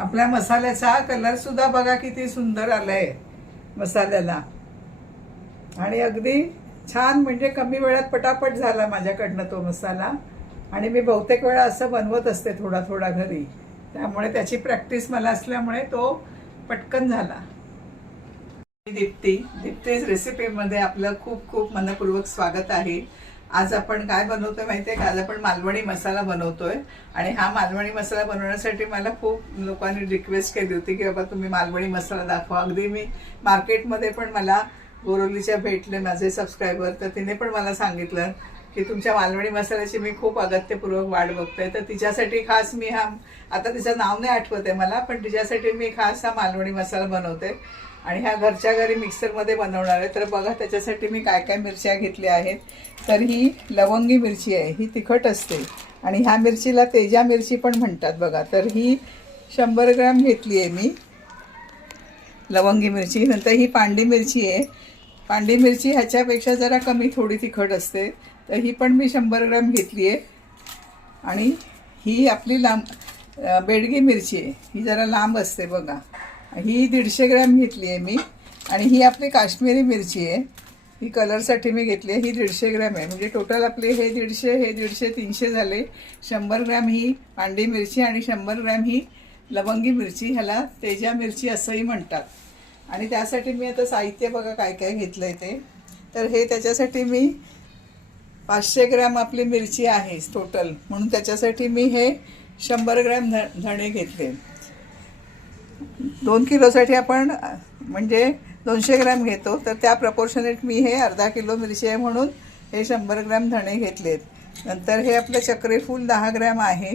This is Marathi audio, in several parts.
आपल्या मसाल्याचा कलर सुद्धा बघा किती सुंदर आलाय मसाल्याला. आणि अगदी छान म्हणजे कमी वेळात पटापट झाला माझ्याकडनं तो मसाला. आणि मी बहुतेक वेळा असं बनवत असते थोडा थोडा घरी. त्यामुळे त्याची प्रॅक्टिस मला असल्यामुळे तो पटकन झाला. दीप्ती दीप्तीज रेसिपीमध्ये आपलं खूप खूप मनपूर्वक स्वागत आहे. आज आपण काय बनवतोय माहितीये का? आज आपण मालवणी मसाला बनवतोय. आणि हा मालवणी मसाला बनवण्यासाठी मला खूप लोकांनी रिक्वेस्ट केली होती की बाबा तुम्ही मालवणी मसाला दाखवा. अगदी मी मार्केटमध्ये पण मला बोरोलीच्या भेटले माझे सबस्क्रायबर तर तिने पण मला सांगितलं की तुमच्या मालवणी मसाल्याची मी खूप अगत्यपूर्वक वाट बघतोय. तर तिच्यासाठी खास मी हा आता तिचं नाव नाही आठवत आहे मला पण तिच्यासाठी मी खास हा मालवणी मसाला बनवते. आणि ह्या घरच्या घरी मिक्सरमध्ये बनवणार आहे. तर बघा त्याच्यासाठी मी काय काय मिरच्या घेतल्या आहेत. तर ही लवंगी मिरची आहे ही तिखट असते. आणि ह्या मिरचीला तेजा मिरची पण म्हणतात बघा. तर ही शंभर ग्रॅम घेतली आहे मी. लवंगी मिरची. नंतर ही पांडी मिरची आहे. पांडी मिरची ह्याच्यापेक्षा जरा कमी थोडी तिखट असते. तर ही पण मी शंभर ग्रॅम घेतली आहे. आणि ही आपली लांब बेडगी मिरची आहे. ही जरा लांब असते बघा. ही दीडशे ग्रॅम घेतली आहे मी. आणि ही आपली काश्मीरी मिरची आहे. ही कलरसाठी मी घेतली आहे. ही दीडशे ग्रॅम आहे. म्हणजे टोटल आपले हे दीडशे हे दीडशे तीनशे झाले. शंभर ग्रॅम ही पांडी मिरची आणि शंभर ग्रॅम ही लवंगी मिरची. ह्याला तेजा मिरची असंही म्हणतात. आणि त्यासाठी मी आता साहित्य बघा काय काय घेतलं आहे ते. तर हे त्याच्यासाठी मी पाचशे ग्रॅम आपली मिरची आहे टोटल म्हणून त्याच्यासाठी मी हे शंभर ग्रॅम ध धणे घेतले. दोन किलोसाठी आपण म्हणजे दोनशे ग्रॅम घेतो तर त्या प्रपोर्शनेट मी हे अर्धा किलो मिरची आहे म्हणून हे शंभर ग्रॅम धणे घेतलेत. नंतर हे आपलं चक्रेफूल दहा ग्रॅम आहे.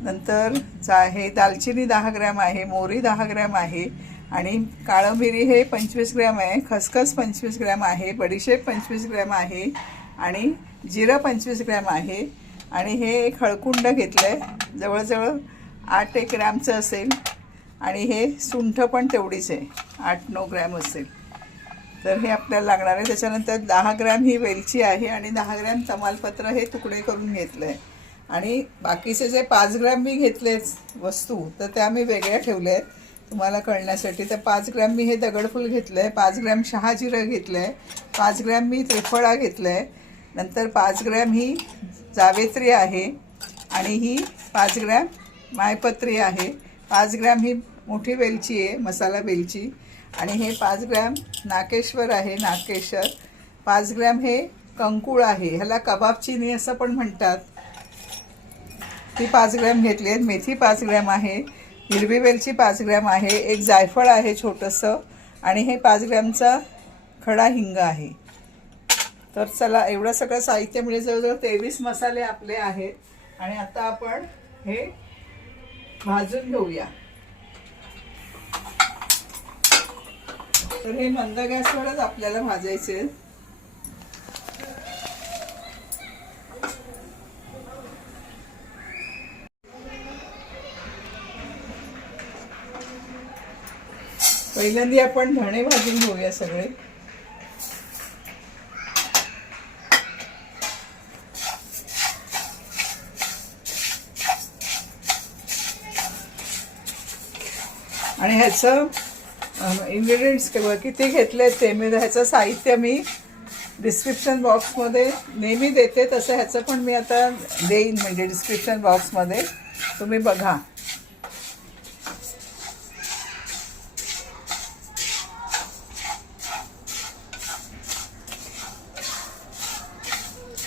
नंतर चा हे दालचिनी दहा ग्रॅम आहे मोहरी दहा ग्रॅम आहे आणि काळं मिरी हे पंचवीस ग्रॅम आहे खसखस पंचवीस ग्रॅम आहे बडीशेप पंचवीस ग्रॅम आहे आणि जिरं पंचवीस ग्रॅम आहे. आणि हे एक हळकुंड घेतलं आहे जवळजवळ आठ एक ग्रॅमचं असेल. आणि हे सुंठ पण तेवढीच आहे आठ नऊ ग्रॅम असेल. तर हे आपल्याला लागणार आहे. त्याच्यानंतर दहा ग्रॅम ही वेलची आहे आणि दहा ग्रॅम तमालपत्र हे तुकडे करून घेतलं आहे आणि बाकीचे जे पाच ग्रॅम मी घेतलेच वस्तू तर त्या मी वेगळ्या ठेवल्या आहेत तुम्हाला कळण्यासाठी तर पाच ग्रॅम मी हे दगडफूल घेतलं आहे पाच ग्रॅम शहाजिरं घेतलं आहे पाच ग्रॅम मी त्रिफळा घेतलं आहे नंतर पाच ग्रॅम ही जावेत्री आहे आणि ही पाच ग्रॅम मायपत्री आहे. पाच ग्रॅम ही मोठी वेलची आहे मसाला वेलची. आणि हे पाच ग्रॅम नाकेश्वर आहे नाकेश्वर पाच ग्रॅम हे कंकुळ आहे. ह्याला कबाब चिनी असं पण म्हणतात. ती पाच ग्रॅम घेतली आहेत मेथी पाच ग्रॅम आहे. हिरवी वेलची पाच ग्रॅम आहे. एक जायफळ आहे छोटंसं. आणि हे पाच ग्रॅमचा खडा हिंग आहे. तर चला एवढं सगळं साहित्य म्हणजे जवळजवळ तेवीस मसाले आपले आहेत. आणि आता आपण हे भाजून घेऊया. तर हे मंद गॅसवरच आपल्याला भाजायचे पहिल्यांदा आपण धणे भाजून घेऊया सगळे. ह्याचं इन्ग्रेडियंट्स किती घेतले ते. मी ह्याचं साहित्य मी डिस्क्रिप्शन बॉक्समध्ये नेहमी देते. तसं ह्याचं पण मी आता देईन म्हणजे डिस्क्रिप्शन बॉक्समध्ये तुम्ही बघा.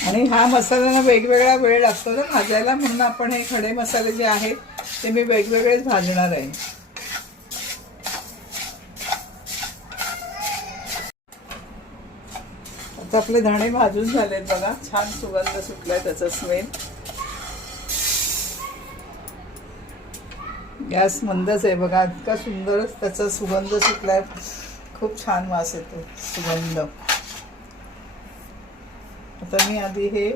आणि हा मसाल्याला वेगवेगळा वेळ लागतो ना. भाजायला म्हणून आपण हे खडे मसाले जे आहेत ते मी वेगवेगळेच भाजणार आहे. आता आपले धणे भाजून झालेत बघा. छान सुगंध सुटलाय त्याचा स्मेल गॅस मंदच आहे बघा. इतका सुंदरच त्याचा सुगंध सुटलाय. खूप छान वास येतो सुगंध. आता मी आधी हे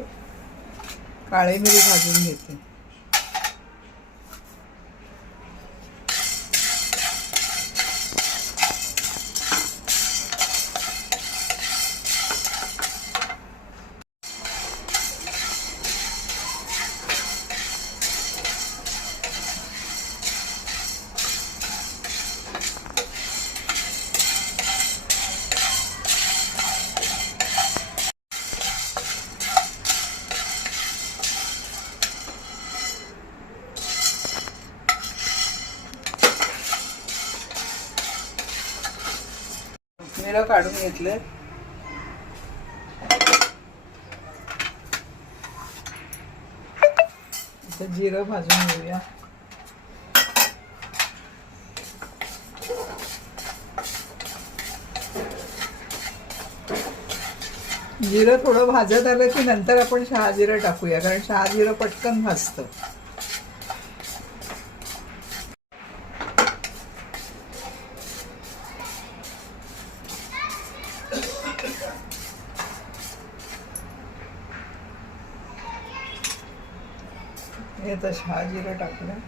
काळे मिरी भाजून घेते. मिरं काढून घेतलं. जिरं भाजून घेऊया. जिरं थोडं भाजत आलं की नंतर आपण शहाजिरं टाकूया कारण शहाजिरं पटकन भाजतं. हा आता शहाजिरं टाकलं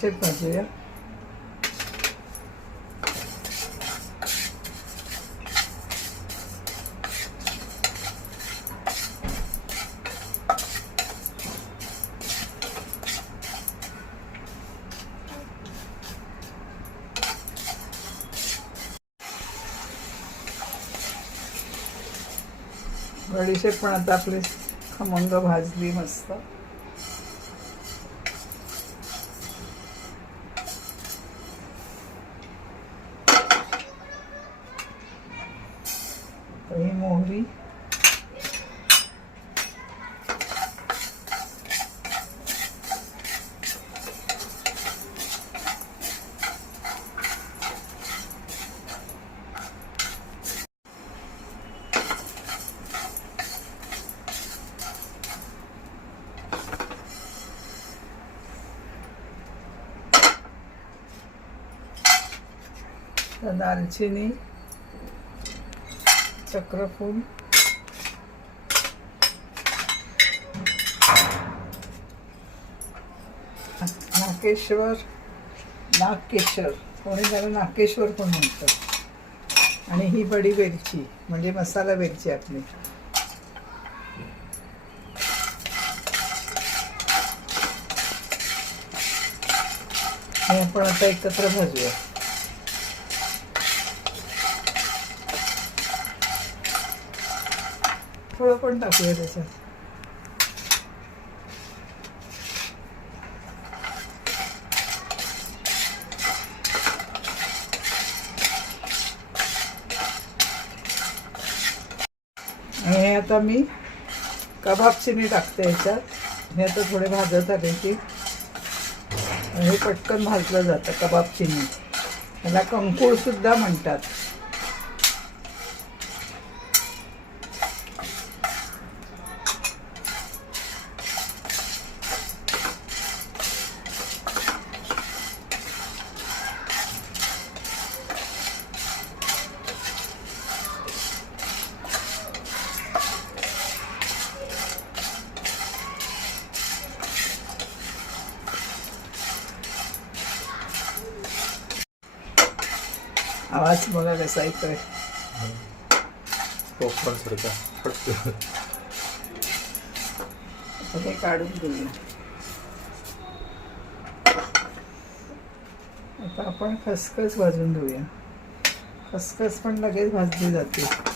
ते भाजूया. बडीशेप पण आता आपली खमंग भाजली मस्त तर ही मोहरी तर दालचिनी चक्रफूल नाकेश्वर नागकेशर. कोणी त्याला नाकेश्वर पण म्हणतं आणि ही बडी वेलची म्हणजे मसाला वेलची आपली. हे आपण आता एकत्र भाजूया. थोडं पण टाकूया त्याच्यात. आणि आता मी कबाब चिनी टाकते याच्यात. हे आता थोडे भाजत आले की हे पटकन भाजलं जातं कबाब चिनी. याला कंकूळ सुद्धा म्हणतात. आवाज बघा कसा येतोय. पॉपकॉर्न सारखा. हे काढून घेऊया. आता आपण खसखस भाजून घेऊया. खसखस पण लगेच भाजली जाते.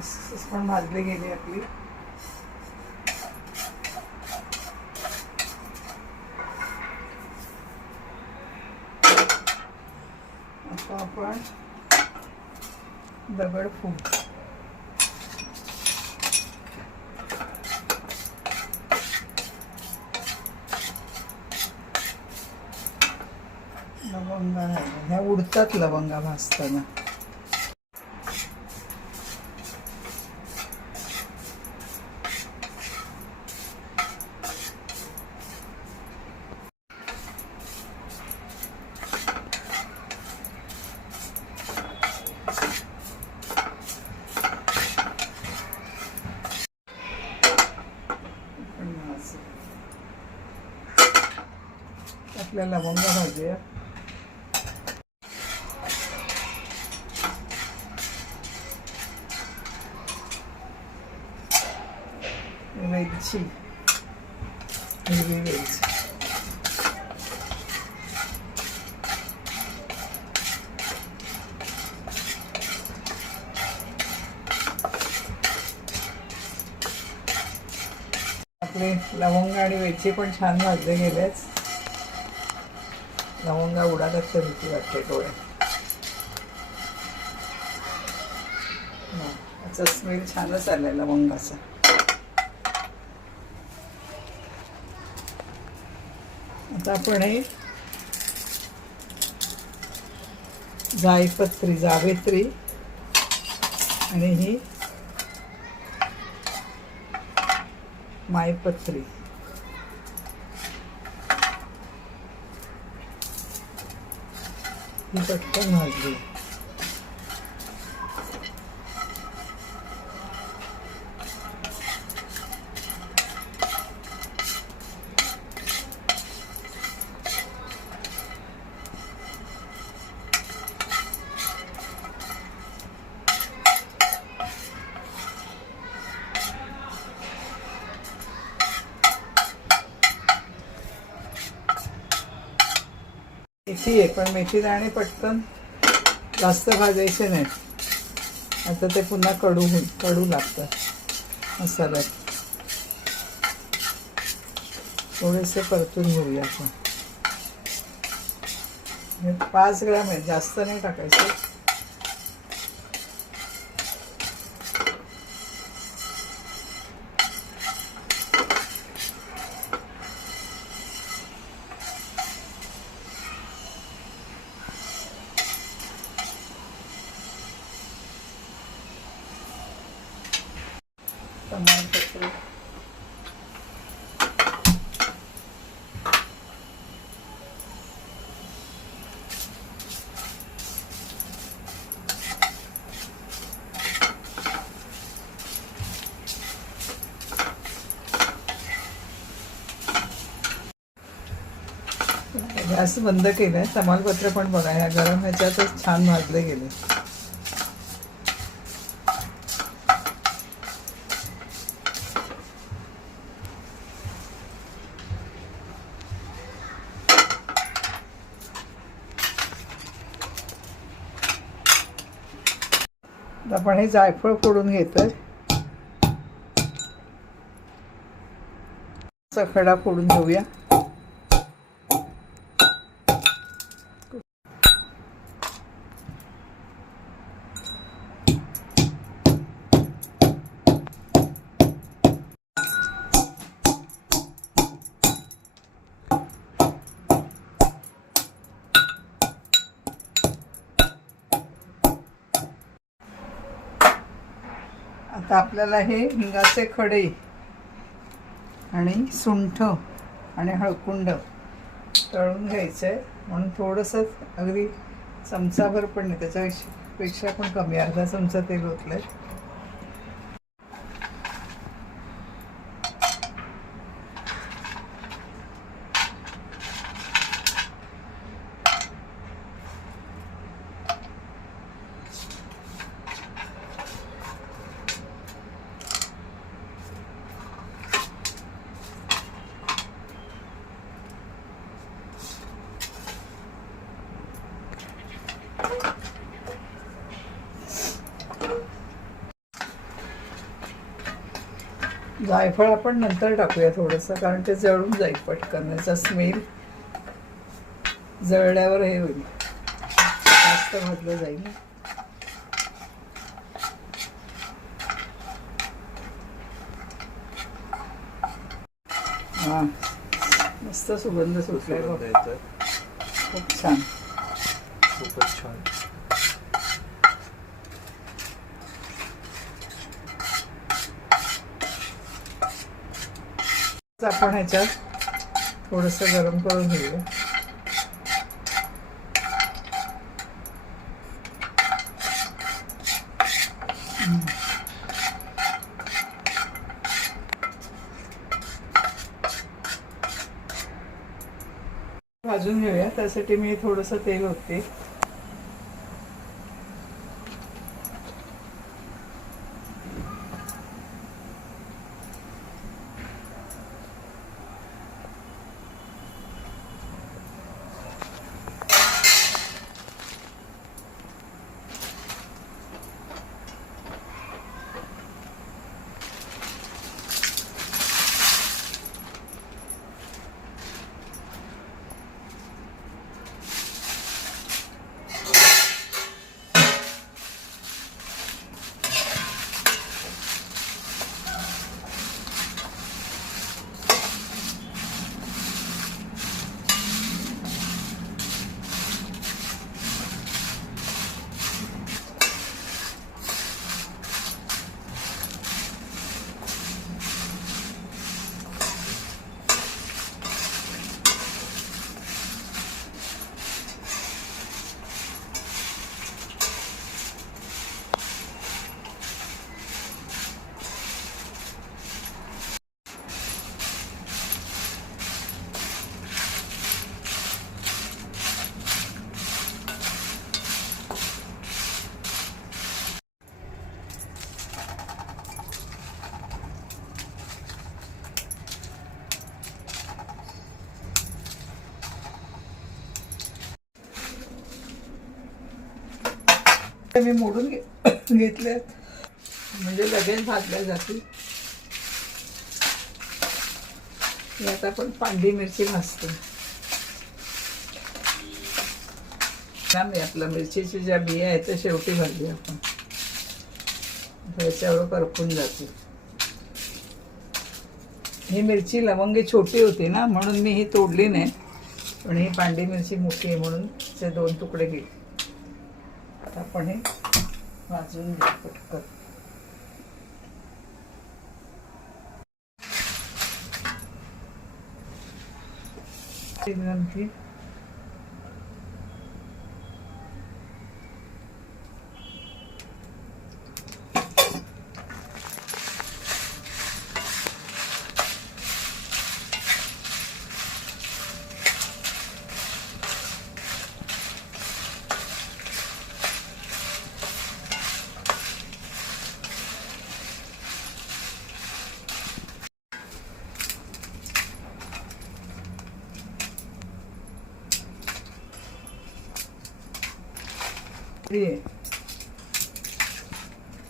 पण भाजले गेली आपली. आता आपण दगड फूट लवंगा ह्या उडतात लवंगा भाजताना आपल्या लवंग भाजी वेलची. हिरवी वेलची. आपले लवंग आणि वेलची पण छान भाजले गेलेच लवंगा उडाल्यात तर भीती वाटते डोळ्यात. हं, याचा स्मेल छानच आलाय लवंगाचा आता आपण हे जायपत्री जावेत्री आणि ही मायपत्री. ही पटकन भाजली मेथी मेथी दाणे पटकन जास्त भाजायचे नाहीत. आता ते पुन्हा कडू होईल कडू लागतं मसाल्यात थोडेसे परतून घेऊया आपण. पाच ग्रॅम आहे जास्त नाही टाकायचं तमालपत्र बंद केलाय. तमालपत्र पण बघा ह्या गरम ह्याच्यातच छान भाजले गेले. आपण हे जायफळ फोडून घेतोय. असा फोडून घेऊया. आपल्याला हे हिंगाचे खडे आणि सुंठ आणि हळकुंड तळून घ्यायचं. आहे म्हणून थोडंसं अगदी चमचाभर पण नाही त्याच्यापेक्षा पेक्षा पण कमी. अर्धा चमचा तेल ओतलं आहे जायफळ आपण नंतर टाकूया थोडंसं कारण ते जळून जाईल पटकन. याचा स्मेल जळल्यावर हे होईल. जास्त भाजलं जाईल हां. मस्त सुगंध सुटलाय खूप छान. खूपच छान. आपण ह्याच्यात थोडंसं गरम करून घेऊया. भाजून घेऊया. त्यासाठी मी थोडंसं तेल होते आता मी मोडून घेतले. म्हणजे लगेच भाजल्या जातील. आता आपण पांढरी मिरची भाजतो त्यामुळे आपल्या मिरचीची ज्या बिया आहेत त्या शेवटी भाजली आपण. याच्यावर करपून जाते. ही मिरची लवंगी छोटी होती ना म्हणून मी ही तोडली नाही. पण ही पांढरी मिरची मोठी आहे म्हणून ते दोन तुकडे घेतले. आता आपण हे भाजून घ्या पटकन. ग्रंथी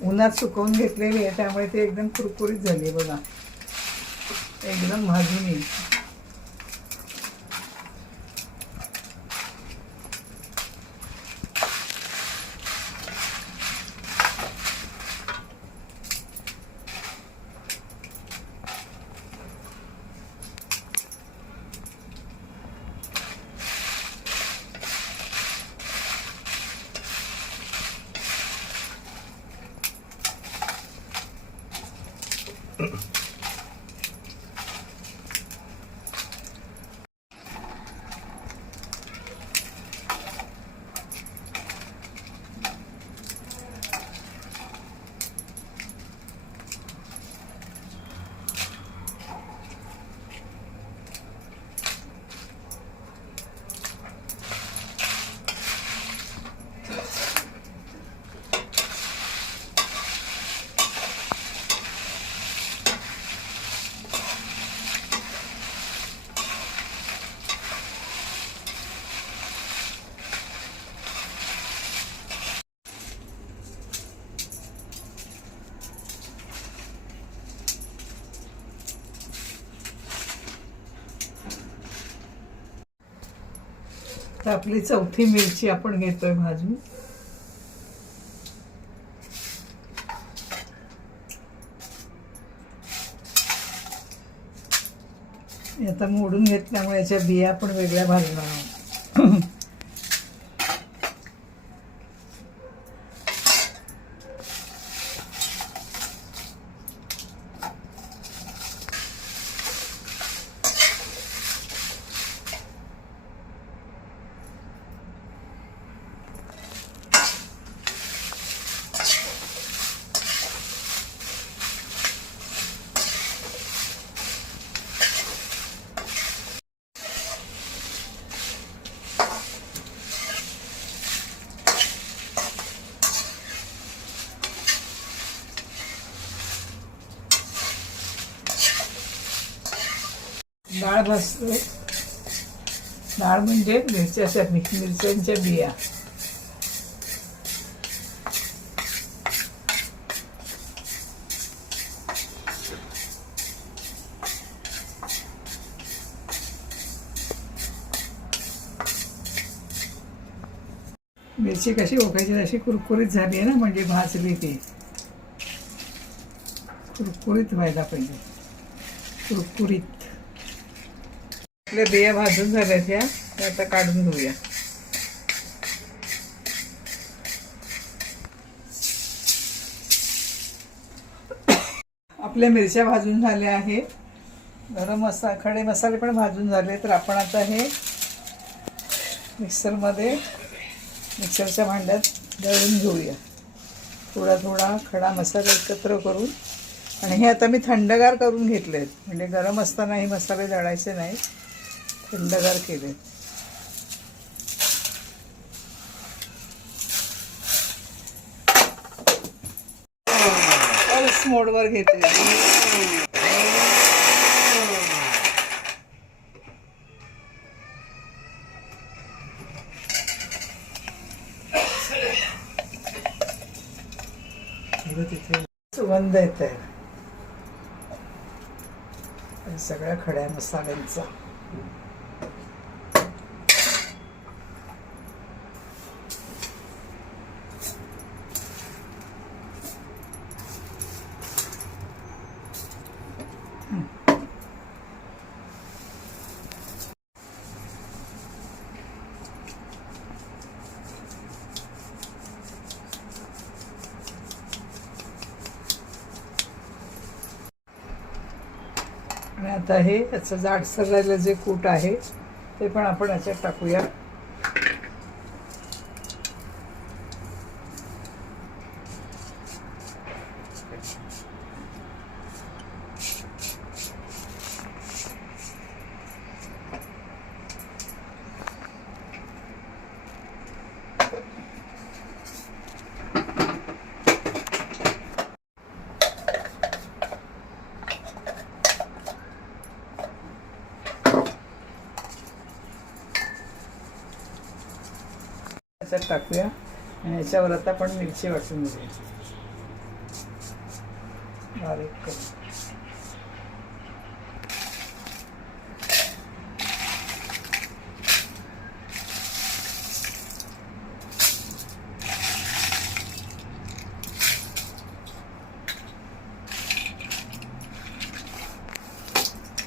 उन्हात सुकवून घेतलेली आहे त्यामुळे ते एकदम कुरकुरीत झाली बघा. एकदम भाजून येईल. आता आपली चौथी मिरची आपण घेतोय भाजून. आता मोडून घेतल्यामुळे याच्या बिया पण वेगळ्या भाजणार आहोत. म्हणजे मिरच्या मिरच्यांच्या बिया. मिरची कशी ओकायची अशी कुरकुरीत झाली आहे ना म्हणजे भाजली ती. कुरकुरीत व्हायला पाहिजे. कुरकुरीत. आपल्या बिया भाजून झाल्या त्या आता काढून घेऊया. आपल्या मिरच्या भाजून झाल्या आहेत. गरम मसा खडे मसाले पण भाजून झाले तर आपण आता हे मिक्सरमध्ये मिक्सरच्या भांड्यात दळून घेऊया. थोडा थोडा खडा मसाला एकत्र करून. आणि हे आता मी थंडगार करून घेतले आहेत म्हणजे गरम असताना हे मसाले दळायचे नाही थंडगार केले मोडवर घेते. सुगंध येत आहे सगळ्या खड्या मसाल्यांचा. आणि आता हे याचं जाडसर राहिलं जे कूट आहे ते पण आपण याच्यात टाकूया याच्यात टाकूया मिरच्यावर आता पण मिरची वाटून घेऊया बारीक करून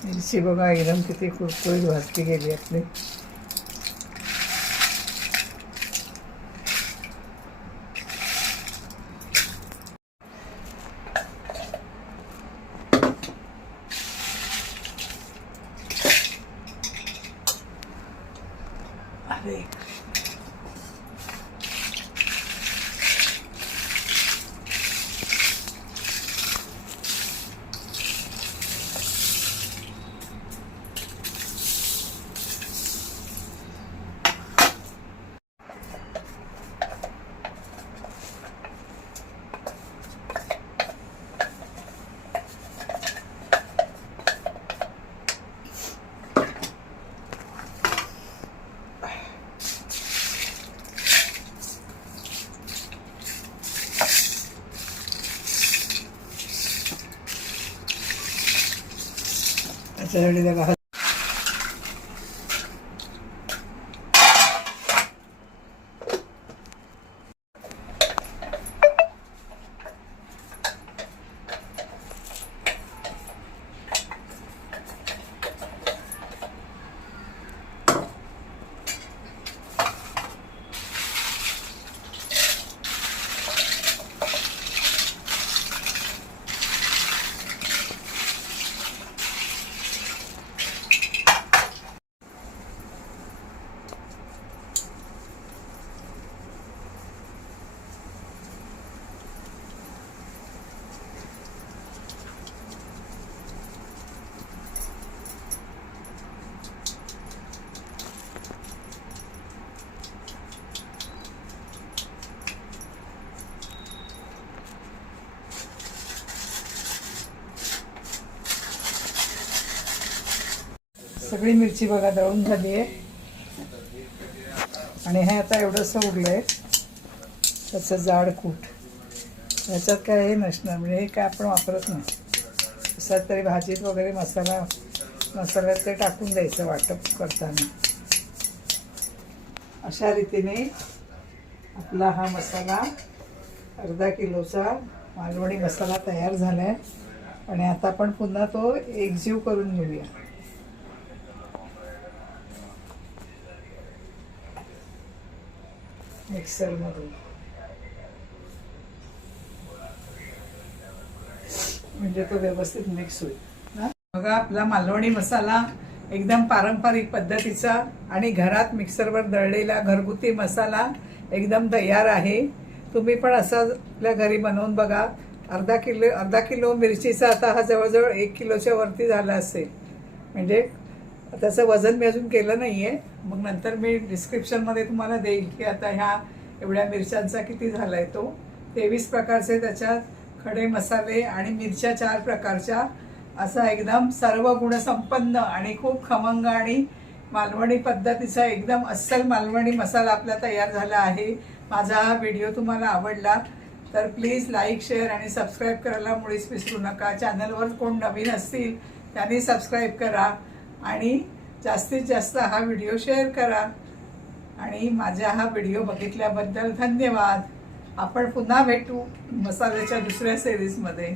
मिरची बघा एकदम किती कुरकुरीत भाजली गेली आपली. त्याच्यासाठी त्या सगळी मिरची बघा दळून झाली आहे. आणि हे आता एवढंसं उरलं आहे त्याचं जाड कूट. ह्याच्यात काय हे नसणार म्हणजे हे काय आपण वापरत नाही. कशात तरी भाजीत वगैरे मसाला मसाल्यात ते टाकून द्यायचं वाटप करताना. अशा रीतीने आपला हा मसाला अर्धा किलोचा मालवणी मसाला तयार झाला आहे आणि आता आपण पुन्हा तो एकजीव करून घेऊया. मिक्सरमधून म्हणजे तो व्यवस्थित मिक्स होईल. बघा आपला मालवणी मसाला एकदम पारंपरिक पद्धतीचा आणि घरात मिक्सरवर दळलेला घरगुती मसाला एकदम तयार आहे. तुम्ही पण असा आपल्या घरी बनवून बघा. अर्धा किलो अर्धा किलो मिरचीचा आता हा जवळजवळ एक किलोच्या वरती झाला असेल. म्हणजे त्याचं वजन मी अजून केलं नाही आहे मग नंतर मी डिस्क्रिप्शनमध्ये तुम्हाला देईल की आता ह्या एवढ्या मिरच्यांचा किती झाला आहे तो. तेवीस प्रकारचे त्याच्यात खडे मसाले आणि मिरच्या चार प्रकारच्या. असा एकदम सर्व गुणसंपन्न आणि खूप खमंग आणि मालवणी पद्धतीचा एकदम अस्सल मालवणी मसाला आपला तयार झाला आहे. माझा हा व्हिडिओ तुम्हाला आवडला तर प्लीज लाईक शेअर आणि सबस्क्राईब करायला मुळीच विसरू नका. चॅनलवर कोण नवीन असतील त्यांनी सबस्क्राईब करा. आणि जास्तीत जास्त हा व्हिडिओ शेअर करा. आणि माझा हा व्हिडिओ बघितल्याबद्दल धन्यवाद. आपण पुन्हा भेटू मसाल्याच्या दुसऱ्या सिरीजमध्ये